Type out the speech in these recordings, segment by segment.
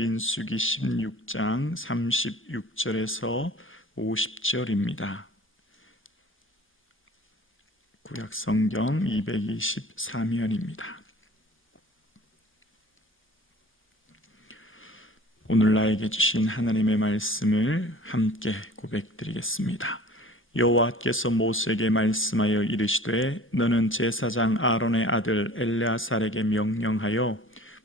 민수기 16장 36절에서 50절입니다. 구약성경 224면입니다. 오늘 나에게 주신 하나님의 말씀을 함께 고백드리겠습니다. 여호와께서 모세에게 말씀하여 이르시되 너는 제사장 아론의 아들 엘레아살에게 명령하여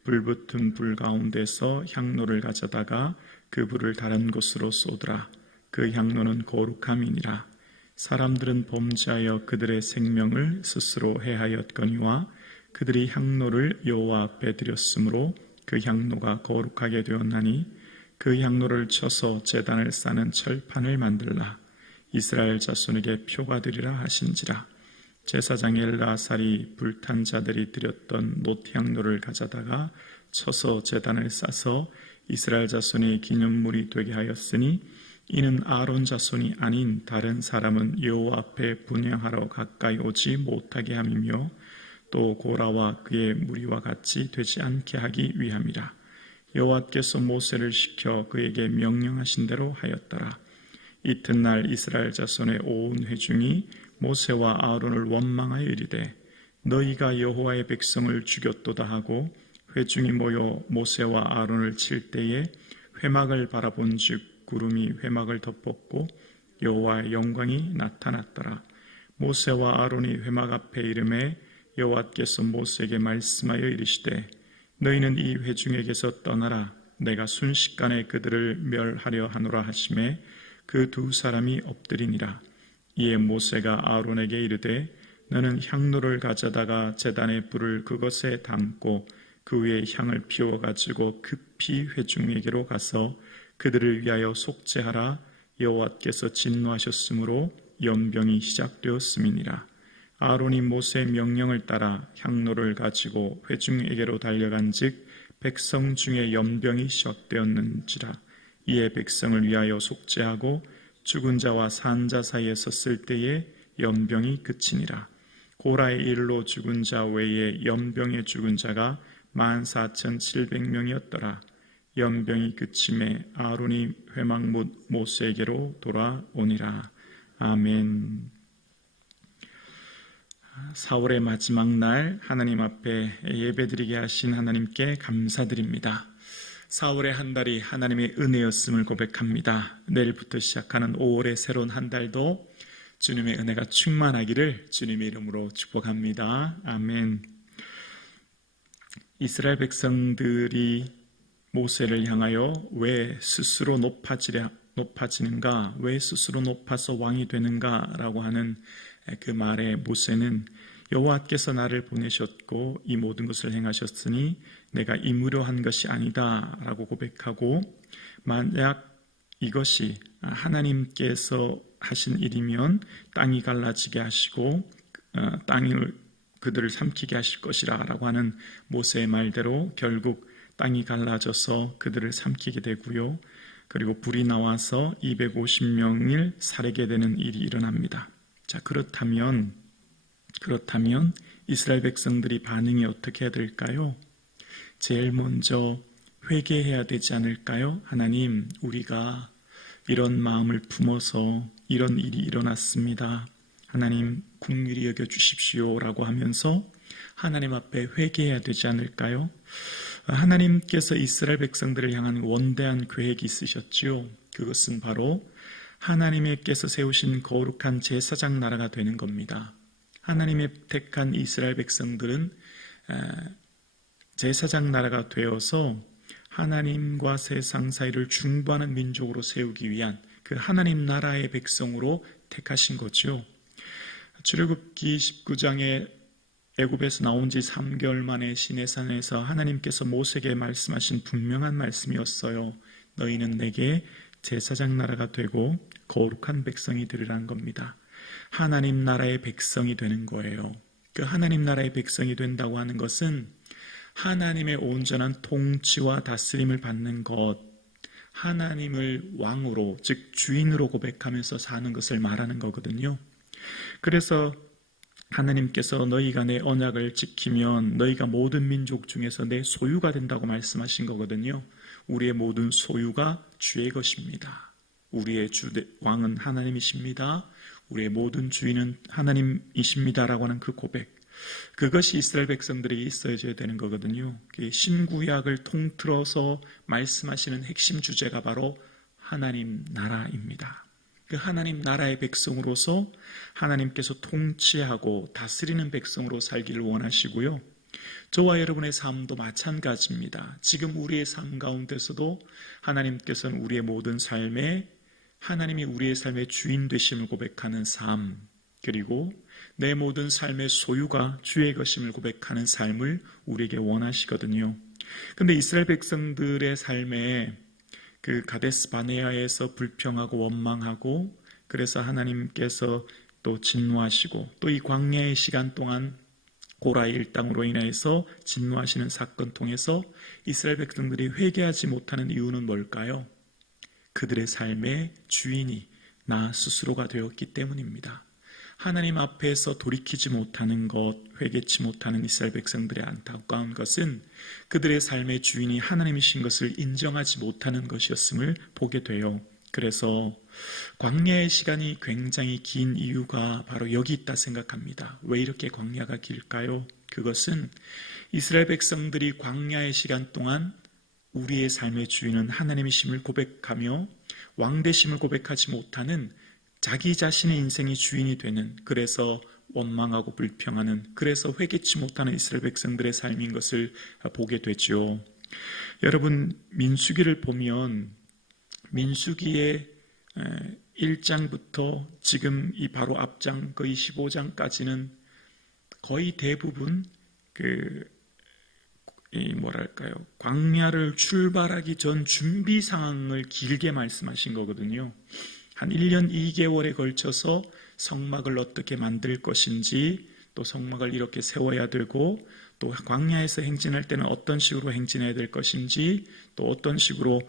불붙은 불 가운데서 향로를 가져다가 그 불을 다른 곳으로 쏟으라. 그 향로는 거룩함이니라. 사람들은 범죄하여 그들의 생명을 스스로 해하였거니와 그들이 향로를 여호와 앞에 드렸으므로 그 향로가 거룩하게 되었나니 그 향로를 쳐서 제단을 싸는 철판을 만들라. 이스라엘 자손에게 표가 되리라 하신지라. 제사장 엘레아살이 불탄 자들이 드렸던 놋향로를 가져다가 쳐서 제단을 싸서 이스라엘 자손의 기념물이 되게 하였으니 이는 아론 자손이 아닌 다른 사람은 여호와 앞에 분향하러 가까이 오지 못하게 함이며 또 고라와 그의 무리와 같이 되지 않게 하기 위함이라. 여호와께서 모세를 시켜 그에게 명령하신 대로 하였더라. 이튿날 이스라엘 자손의 온 회중이 모세와 아론을 원망하여 이르되 너희가 여호와의 백성을 죽였도다 하고 회중이 모여 모세와 아론을 칠 때에 회막을 바라본즉 구름이 회막을 덮었고 여호와의 영광이 나타났더라. 모세와 아론이 회막 앞에 이르매 여호와께서 모세에게 말씀하여 이르시되 너희는 이 회중에게서 떠나라. 내가 순식간에 그들을 멸하려 하노라 하시매 그 두 사람이 엎드리니라. 이에 모세가 아론에게 이르되 너는 향로를 가져다가 제단의 불을 그것에 담고 그 위에 향을 피워가지고 급히 회중에게로 가서 그들을 위하여 속죄하라. 여호와께서 진노하셨으므로 연병이 시작되었음이니라. 아론이 모세의 명령을 따라 향로를 가지고 회중에게로 달려간즉 백성 중에 연병이 시작되었는지라. 이에 백성을 위하여 속죄하고 죽은 자와 산 자 사이에 섰을 때에 연병이 그치니라. 고라의 일로 죽은 자 외에 연병에 죽은 자가 14,700명이었더라. 연병이 그침에 아론이 회막 못 모세에게로 돌아오니라. 아멘. 사월의 마지막 날 하나님 앞에 예배드리게 하신 하나님께 감사드립니다. 4월의 한 달이 하나님의 은혜였음을 고백합니다. 내일부터 시작하는 5월의 새로운 한 달도 주님의 은혜가 충만하기를 주님의 이름으로 축복합니다. 아멘. 이스라엘 백성들이 모세를 향하여 왜 스스로 높아지는가, 왜 스스로 높아서 왕이 되는가 라고 하는 그 말에 모세는 여호와께서 나를 보내셨고 이 모든 것을 행하셨으니 내가 임으로 한 것이 아니다 라고 고백하고, 만약 이것이 하나님께서 하신 일이면 땅이 갈라지게 하시고 땅을 그들을 삼키게 하실 것이라 라고 하는 모세의 말대로 결국 땅이 갈라져서 그들을 삼키게 되고요. 그리고 불이 나와서 250명을 살해게 되는 일이 일어납니다. 자, 그렇다면 이스라엘 백성들이 반응이 어떻게 해야 될까요? 제일 먼저 회개해야 되지 않을까요? 하나님, 우리가 이런 마음을 품어서 이런 일이 일어났습니다. 하나님, 긍휼히 여겨 주십시오 라고 하면서 하나님 앞에 회개해야 되지 않을까요? 하나님께서 이스라엘 백성들을 향한 원대한 계획이 있으셨지요. 그것은 바로 하나님께서 세우신 거룩한 제사장 나라가 되는 겁니다. 하나님의 택한 이스라엘 백성들은 제사장 나라가 되어서 하나님과 세상 사이를 중보하는 민족으로 세우기 위한 그 하나님 나라의 백성으로 택하신 거죠. 출애굽기 19장에 애굽에서 나온 지 3개월 만에 시내산에서 하나님께서 모세에게 말씀하신 분명한 말씀이었어요. 너희는 내게 제사장 나라가 되고 거룩한 백성이 되리라는 겁니다. 하나님 나라의 백성이 되는 거예요. 그 하나님 나라의 백성이 된다고 하는 것은 하나님의 온전한 통치와 다스림을 받는 것, 하나님을 왕으로, 즉 주인으로 고백하면서 사는 것을 말하는 거거든요. 그래서 하나님께서 너희가 내 언약을 지키면 너희가 모든 민족 중에서 내 소유가 된다고 말씀하신 거거든요. 우리의 모든 소유가 주의 것입니다. 우리의 왕은 하나님이십니다. 우리의 모든 주인은 하나님이십니다라고 하는 그 고백, 그것이 이스라엘 백성들에게 있어야 되는 거거든요. 신구약을 통틀어서 말씀하시는 핵심 주제가 바로 하나님 나라입니다. 그 하나님 나라의 백성으로서 하나님께서 통치하고 다스리는 백성으로 살기를 원하시고요. 저와 여러분의 삶도 마찬가지입니다. 지금 우리의 삶 가운데서도 하나님께서는 우리의 모든 삶에 하나님이 우리의 삶의 주인 되심을 고백하는 삶, 그리고 내 모든 삶의 소유가 주의 것임을 고백하는 삶을 우리에게 원하시거든요. 근데 이스라엘 백성들의 삶에 그 가데스 바네아에서 불평하고 원망하고, 그래서 하나님께서 또 진노하시고, 또 이 광야의 시간 동안 고라의 일당으로 인해서 진노하시는 사건 통해서 이스라엘 백성들이 회개하지 못하는 이유는 뭘까요? 그들의 삶의 주인이 나 스스로가 되었기 때문입니다. 하나님 앞에서 돌이키지 못하는 것, 회개치 못하는 이스라엘 백성들의 안타까운 것은 그들의 삶의 주인이 하나님이신 것을 인정하지 못하는 것이었음을 보게 돼요. 그래서 광야의 시간이 굉장히 긴 이유가 바로 여기 있다 생각합니다. 왜 이렇게 광야가 길까요? 그것은 이스라엘 백성들이 광야의 시간 동안 우리의 삶의 주인은 하나님이심을 고백하며 왕되심을 고백하지 못하는, 자기 자신의 인생의 주인이 되는, 그래서 원망하고 불평하는, 그래서 회개치 못하는 이스라엘 백성들의 삶인 것을 보게 되죠. 여러분, 민수기를 보면 민수기의 1장부터 지금 이 바로 앞장 거의 15장까지는 거의 대부분 광야를 출발하기 전 준비 상황을 길게 말씀하신 거거든요. 한 1년 2개월에 걸쳐서 성막을 어떻게 만들 것인지, 또 성막을 이렇게 세워야 되고, 또 광야에서 행진할 때는 어떤 식으로 행진해야 될 것인지, 또 어떤 식으로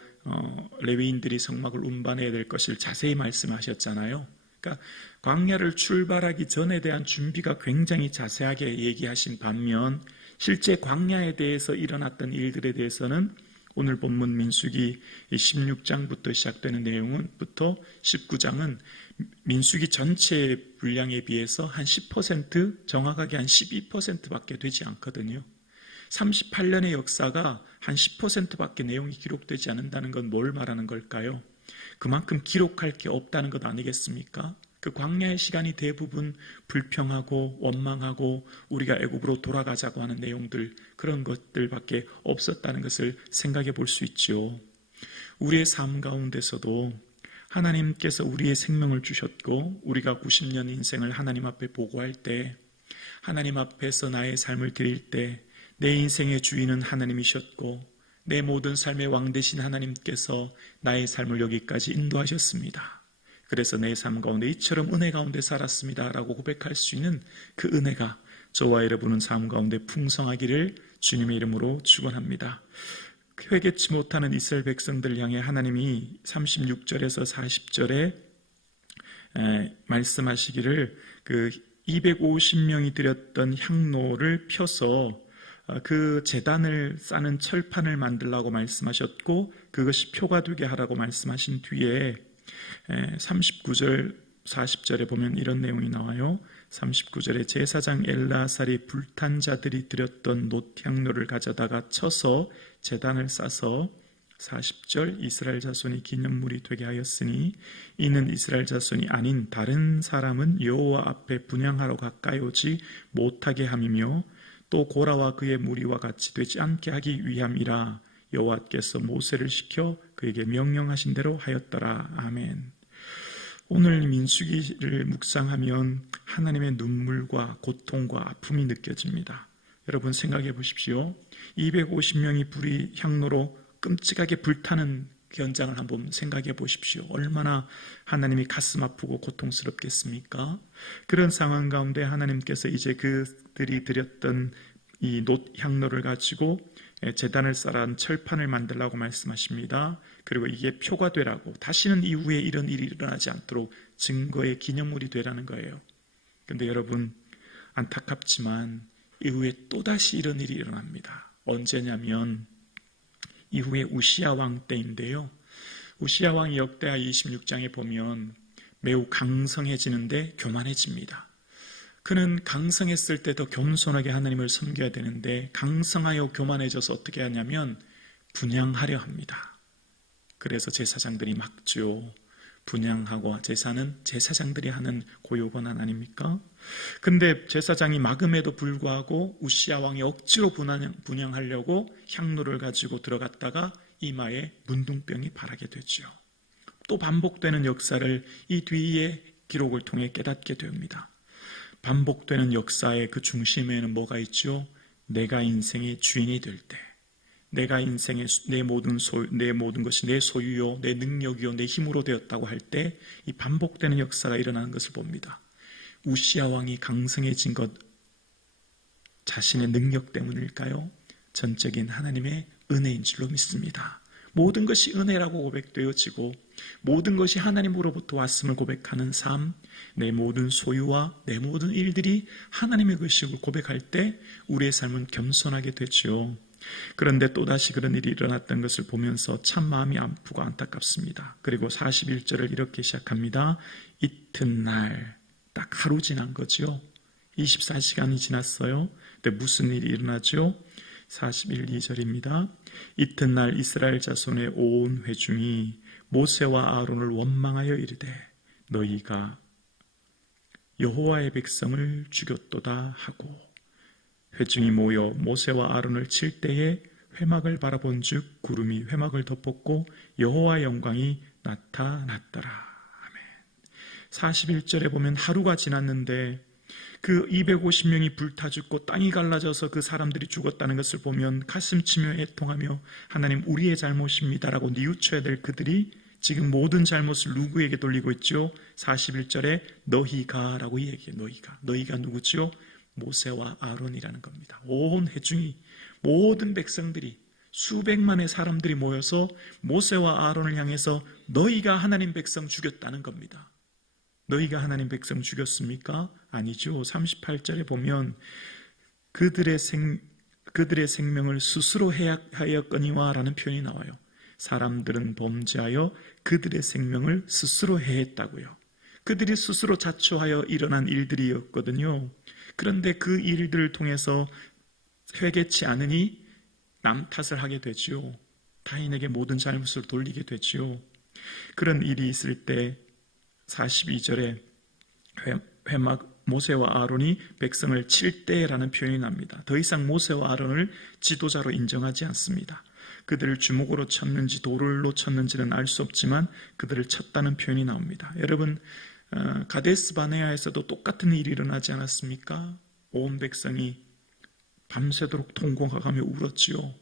레위인들이 성막을 운반해야 될 것을 자세히 말씀하셨잖아요. 그러니까 광야를 출발하기 전에 대한 준비가 굉장히 자세하게 얘기하신 반면, 실제 광야에 대해서 일어났던 일들에 대해서는 오늘 본문 민수기 16장부터 시작되는 내용부터 19장은 민수기 전체 분량에 비해서 한 10%, 정확하게 한 12%밖에 되지 않거든요. 38년의 역사가 한 10%밖에 내용이 기록되지 않는다는 건 뭘 말하는 걸까요? 그만큼 기록할 게 없다는 것 아니겠습니까? 그 광야의 시간이 대부분 불평하고 원망하고 우리가 애굽으로 돌아가자고 하는 내용들, 그런 것들밖에 없었다는 것을 생각해 볼 수 있죠. 우리의 삶 가운데서도 하나님께서 우리의 생명을 주셨고, 우리가 90년 인생을 하나님 앞에 보고할 때, 하나님 앞에서 나의 삶을 드릴 때 내 인생의 주인은 하나님이셨고, 내 모든 삶의 왕 되신 하나님께서 나의 삶을 여기까지 인도하셨습니다. 그래서 내 삶 가운데 이처럼 은혜 가운데 살았습니다 라고 고백할 수 있는 그 은혜가 저와 여러분은 삶 가운데 풍성하기를 주님의 이름으로 축원합니다. 회개치 못하는 이스라엘 백성들을 향해 하나님이 36절에서 40절에 말씀하시기를, 그 250명이 드렸던 향로를 펴서 그 제단을 싸는 철판을 만들라고 말씀하셨고, 그것이 표가 되게 하라고 말씀하신 뒤에 39절 40절에 보면 이런 내용이 나와요. 39절에 제사장 엘라살이 불탄 자들이 드렸던 놋향로를 가져다가 쳐서 제단을 싸서 40절 이스라엘 자손이 기념물이 되게 하였으니 이는 이스라엘 자손이 아닌 다른 사람은 여호와 앞에 분향하러 가까이 오지 못하게 함이며 또 고라와 그의 무리와 같이 되지 않게 하기 위함이라 여호와께서 모세를 시켜 그에게 명령하신 대로 하였더라. 아멘. 오늘 민수기를 묵상하면 하나님의 눈물과 고통과 아픔이 느껴집니다. 여러분 생각해 보십시오. 250명이 불이 향로로 끔찍하게 불타는 현장을 한번 생각해 보십시오. 얼마나 하나님이 가슴 아프고 고통스럽겠습니까? 그런 상황 가운데 하나님께서 이제 그들이 드렸던 이 놋향로를 가지고 제단을 쌓아 철판을 만들라고 말씀하십니다. 그리고 이게 표가 되라고, 다시는 이후에 이런 일이 일어나지 않도록 증거의 기념물이 되라는 거예요. 그런데 여러분 안타깝지만 이후에 또다시 이런 일이 일어납니다. 언제냐면 이후에 우시야 왕 때인데요. 우시야 왕이 역대하 26장에 보면 매우 강성해지는데 교만해집니다. 그는 강성했을 때 더 겸손하게 하나님을 섬겨야 되는데 강성하여 교만해져서 어떻게 하냐면 분향하려 합니다. 그래서 제사장들이 막죠. 분향하고 제사는 제사장들이 하는 고유권한 아닙니까? 근데 제사장이 막음에도 불구하고 우시야 왕이 억지로 분향하려고 향로를 가지고 들어갔다가 이마에 문둥병이 발하게 되죠. 또 반복되는 역사를 이 뒤의 기록을 통해 깨닫게 됩니다. 반복되는 역사의 그 중심에는 뭐가 있죠? 내가 인생의 주인이 될 때, 내가 인생의 내 모든 것이 내 소유요, 내 능력이요, 내 힘으로 되었다고 할 때 이 반복되는 역사가 일어나는 것을 봅니다. 우시야 왕이 강성해진 것 자신의 능력 때문일까요? 전적인 하나님의 은혜인 줄로 믿습니다. 모든 것이 은혜라고 고백되어지고 모든 것이 하나님으로부터 왔음을 고백하는 삶, 내 모든 소유와 내 모든 일들이 하나님의 것임을 고백할 때 우리의 삶은 겸손하게 되죠. 그런데 또다시 그런 일이 일어났던 것을 보면서 참 마음이 아프고 안타깝습니다. 그리고 41절을 이렇게 시작합니다. 이튿날, 딱 하루 지난 거죠. 24시간이 지났어요. 근데 무슨 일이 일어나죠? 41, 2절입니다. 이튿날 이스라엘 자손의 온 회중이 모세와 아론을 원망하여 이르되 너희가 여호와의 백성을 죽였도다 하고 회중이 모여 모세와 아론을 칠 때에 회막을 바라본 즉 구름이 회막을 덮었고 여호와의 영광이 나타났더라. 아멘. 41절에 보면 하루가 지났는데 그 250명이 불타 죽고 땅이 갈라져서 그 사람들이 죽었다는 것을 보면 가슴치며 애통하며 하나님 우리의 잘못입니다라고 뉘우쳐야 될 그들이 지금 모든 잘못을 누구에게 돌리고 있죠? 41절에 너희가 라고 얘기해요. 너희가 누구죠? 모세와 아론이라는 겁니다. 온 회중이 모든 백성들이 수백만의 사람들이 모여서 모세와 아론을 향해서 너희가 하나님 백성 죽였다는 겁니다. 너희가 하나님 백성 죽였습니까? 아니죠. 38절에 보면 그들의 생명을 스스로 해하였거니와 라는 표현이 나와요. 사람들은 범죄하여 그들의 생명을 스스로 해했다고요. 그들이 스스로 자초하여 일어난 일들이었거든요. 그런데 그 일들을 통해서 회개치 않으니 남 탓을 하게 되지요. 타인에게 모든 잘못을 돌리게 되지요. 그런 일이 있을 때 42절에 회막 모세와 아론이 백성을 칠 때라는 표현이 납니다. 더 이상 모세와 아론을 지도자로 인정하지 않습니다. 그들을 주먹으로 쳤는지 돌로 쳤는지는 알 수 없지만 그들을 쳤다는 표현이 나옵니다. 여러분 가데스 바네아에서도 똑같은 일이 일어나지 않았습니까? 온 백성이 밤새도록 통곡하며 울었지요.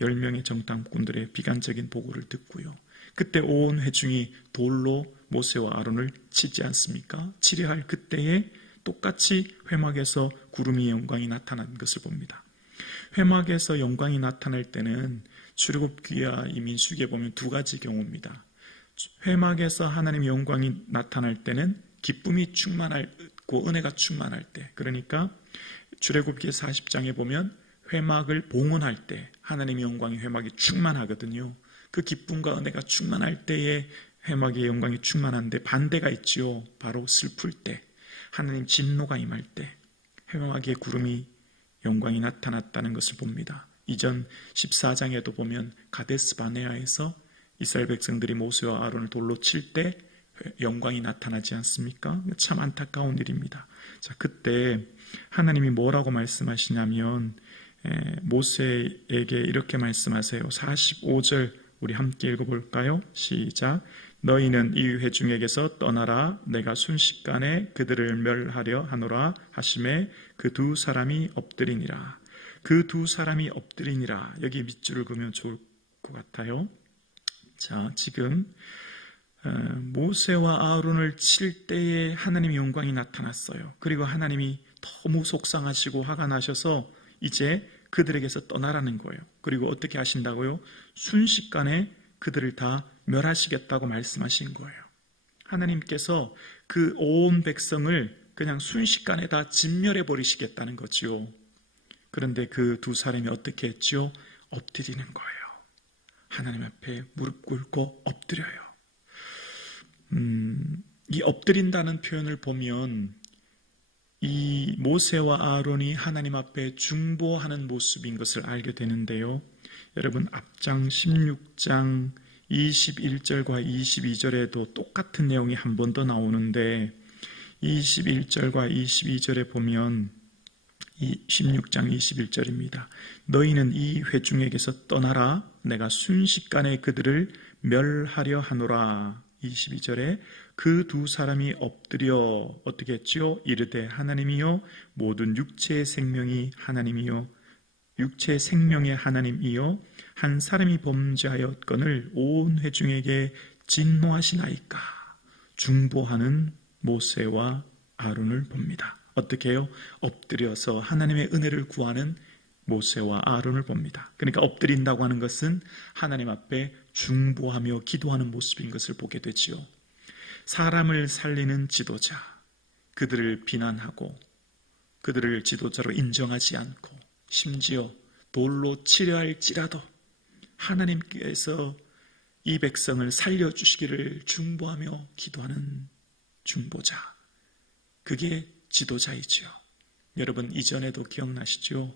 10명의 정탐꾼들의 비관적인 보고를 듣고요. 그때 온 회중이 돌로 모세와 아론을 치지 않습니까? 치려 할 그때에 똑같이 회막에서 구름의 영광이 나타난 것을 봅니다. 회막에서 영광이 나타날 때는 출애굽기와 이 민수기에 보면 두 가지 경우입니다. 회막에서 하나님의 영광이 나타날 때는 기쁨이 충만하고 은혜가 충만할 때, 그러니까 출애굽기 40장에 보면 회막을 봉헌할 때 하나님의 영광이 회막이 충만하거든요. 그 기쁨과 은혜가 충만할 때에 회막의 영광이 충만한데 반대가 있지요. 바로 슬플 때, 하나님 진노가 임할 때 회막의 구름이 영광이 나타났다는 것을 봅니다. 이전 14장에도 보면 가데스 바네아에서 이스라엘 백성들이 모세와 아론을 돌로 칠 때 영광이 나타나지 않습니까? 참 안타까운 일입니다. 자, 그때 하나님이 뭐라고 말씀하시냐면 모세에게 이렇게 말씀하세요. 45절 우리 함께 읽어볼까요? 시작. 너희는 이 회중에게서 떠나라. 내가 순식간에 그들을 멸하려 하노라 하심에 그 두 사람이 엎드리니라. 그 두 사람이 엎드리니라. 여기 밑줄을 그으면 좋을 것 같아요. 자, 지금 모세와 아론을 칠 때에 하나님의 영광이 나타났어요. 그리고 하나님이 너무 속상하시고 화가 나셔서 이제 그들에게서 떠나라는 거예요. 그리고 어떻게 하신다고요? 순식간에 그들을 다 멸하시겠다고 말씀하신 거예요. 하나님께서 그 온 백성을 그냥 순식간에 다 진멸해 버리시겠다는 거지요. 그런데 그 두 사람이 어떻게 했지요? 엎드리는 거예요. 하나님 앞에 무릎 꿇고 엎드려요. 이 엎드린다는 표현을 보면 이 모세와 아론이 하나님 앞에 중보하는 모습인 것을 알게 되는데요. 여러분, 앞장 16장 21절과 22절에도 똑같은 내용이 한 번 더 나오는데 21절과 22절에 보면 16장 21절입니다. 너희는 이 회중에게서 떠나라. 내가 순식간에 그들을 멸하려 하노라. 22절에 그 두 사람이 엎드려 어떻게 했지요? 이르되 하나님이여 모든 육체의 생명이 하나님이여 육체의 생명의 하나님이여 한 사람이 범죄하였건을 온 회중에게 진노하시나이까. 중보하는 모세와 아론을 봅니다. 어떻게 해요? 엎드려서 하나님의 은혜를 구하는 모세와 아론을 봅니다. 그러니까 엎드린다고 하는 것은 하나님 앞에 중보하며 기도하는 모습인 것을 보게 되지요. 사람을 살리는 지도자, 그들을 비난하고 그들을 지도자로 인정하지 않고 심지어 돌로 치려 할지라도 하나님께서 이 백성을 살려주시기를 중보하며 기도하는 중보자, 그게 지도자이지요. 여러분, 이전에도 기억나시죠?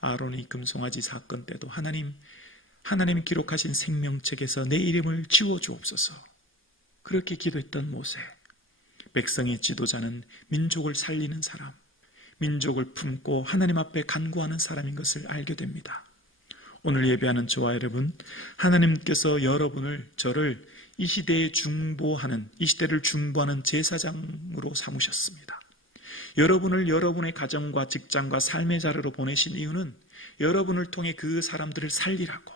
아론이 금송아지 사건 때도 하나님 기록하신 생명책에서 내 이름을 지워주옵소서, 그렇게 기도했던 모세. 백성의 지도자는 민족을 살리는 사람, 민족을 품고 하나님 앞에 간구하는 사람인 것을 알게 됩니다. 오늘 예배하는 저와 여러분, 하나님께서 여러분을, 저를 이 시대를 중보하는 제사장으로 삼으셨습니다. 여러분을 여러분의 가정과 직장과 삶의 자리로 보내신 이유는 여러분을 통해 그 사람들을 살리라고,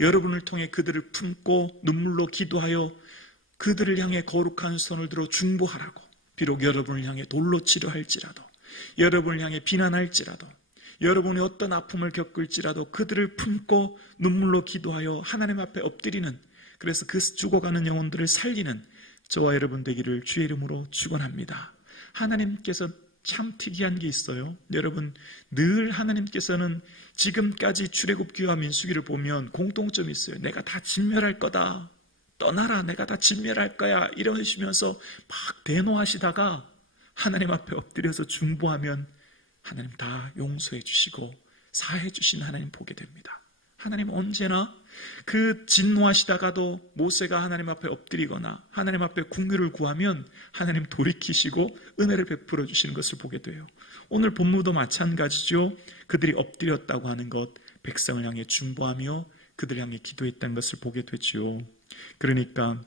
여러분을 통해 그들을 품고 눈물로 기도하여 그들을 향해 거룩한 손을 들어 중보하라고, 비록 여러분을 향해 돌로 치려 할지라도, 여러분을 향해 비난할지라도, 여러분이 어떤 아픔을 겪을지라도 그들을 품고 눈물로 기도하여 하나님 앞에 엎드리는, 그래서 그 죽어가는 영혼들을 살리는 저와 여러분 되기를 주의 이름으로 축원합니다. 하나님께서 참 특이한 게 있어요. 여러분, 늘 하나님께서는 지금까지 출애굽기와 민수기를 보면 공통점이 있어요. 내가 다 진멸할 거다, 떠나라, 내가 다 진멸할 거야, 이러시면서 막 대노하시다가 하나님 앞에 엎드려서 중보하면 하나님 다 용서해 주시고 사해 주신 하나님 보게 됩니다. 하나님 언제나 그 진노하시다가도 모세가 하나님 앞에 엎드리거나 하나님 앞에 국류를 구하면 하나님 돌이키시고 은혜를 베풀어 주시는 것을 보게 돼요. 오늘 본문도 마찬가지죠. 그들이 엎드렸다고 하는 것, 백성을 향해 중보하며 그들을 향해 기도했다는 것을 보게 되죠. 그러니까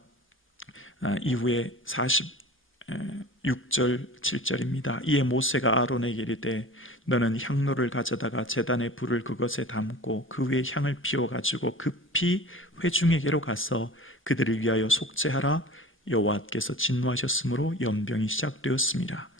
이후에 46절 7절입니다. 이에 모세가 아론에게 이르되 너는 향로를 가져다가 제단의 불을 그것에 담고 그 위에 향을 피워가지고 급히 회중에게로 가서 그들을 위하여 속죄하라. 여호와께서 진노하셨으므로 연병이 시작되었습니다.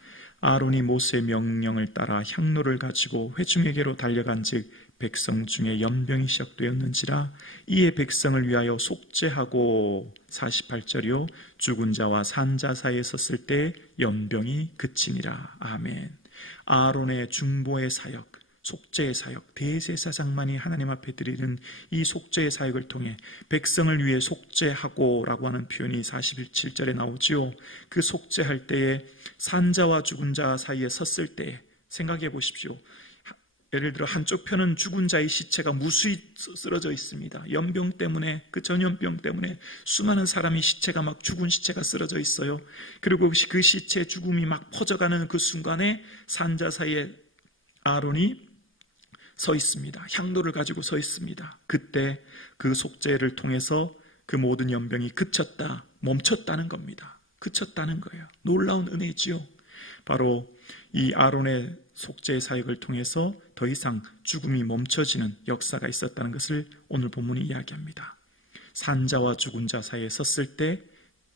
아론이 모세의 명령을 따라 향로를 가지고 회중에게로 달려간즉 백성 중에 연병이 시작되었는지라. 이에 백성을 위하여 속죄하고 48절이요 죽은 자와 산 자 사이에 섰을 때 연병이 그치니라. 아멘. 아론의 중보의 사역, 속죄의 사역, 대제사장만이 하나님 앞에 드리는 이 속죄의 사역을 통해 백성을 위해 속죄하고 라고 하는 표현이 47절에 나오지요. 그 속죄할 때에 산자와 죽은 자 사이에 섰을 때 생각해 보십시오. 예를 들어 한쪽 편은 죽은 자의 시체가 무수히 쓰러져 있습니다. 연병 때문에, 그 전염병 때문에 수많은 사람이 시체가 막 죽은 시체가 쓰러져 있어요. 그리고 그 시체의 죽음이 막 퍼져가는 그 순간에 산자 사이에 아론이 서 있습니다. 향로를 가지고 서 있습니다. 그때 그 속죄를 통해서 그 모든 연병이 그쳤다, 멈췄다는 겁니다. 그쳤다는 거예요. 놀라운 은혜지요. 바로 이 아론의 속죄의 사역을 통해서 더 이상 죽음이 멈춰지는 역사가 있었다는 것을 오늘 본문이 이야기합니다. 산자와 죽은 자 사이에 섰을 때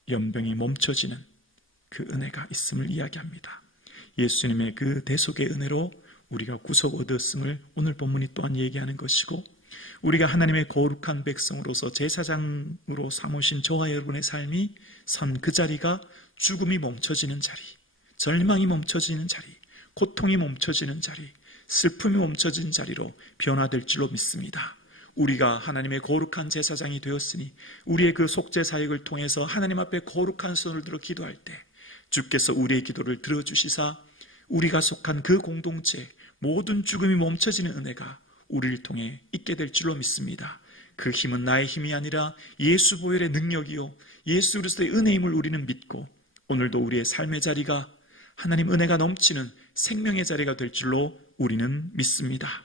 연병이 멈춰지는 그 은혜가 있음을 이야기합니다. 예수님의 그 대속의 은혜로 우리가 구속 얻었음을 오늘 본문이 또한 얘기하는 것이고, 우리가 하나님의 거룩한 백성으로서 제사장으로 삼으신 저와 여러분의 삶이 선 그 자리가 죽음이 멈춰지는 자리, 절망이 멈춰지는 자리, 고통이 멈춰지는 자리, 슬픔이 멈춰지는 자리로 변화될 줄로 믿습니다. 우리가 하나님의 거룩한 제사장이 되었으니 우리의 그 속죄 사역을 통해서 하나님 앞에 거룩한 손을 들어 기도할 때 주께서 우리의 기도를 들어주시사 우리가 속한 그 공동체 모든 죽음이 멈춰지는 은혜가 우리를 통해 있게 될 줄로 믿습니다. 그 힘은 나의 힘이 아니라 예수 보혈의 능력이요 예수 그리스도의 은혜임을 우리는 믿고 오늘도 우리의 삶의 자리가 하나님 은혜가 넘치는 생명의 자리가 될 줄로 우리는 믿습니다.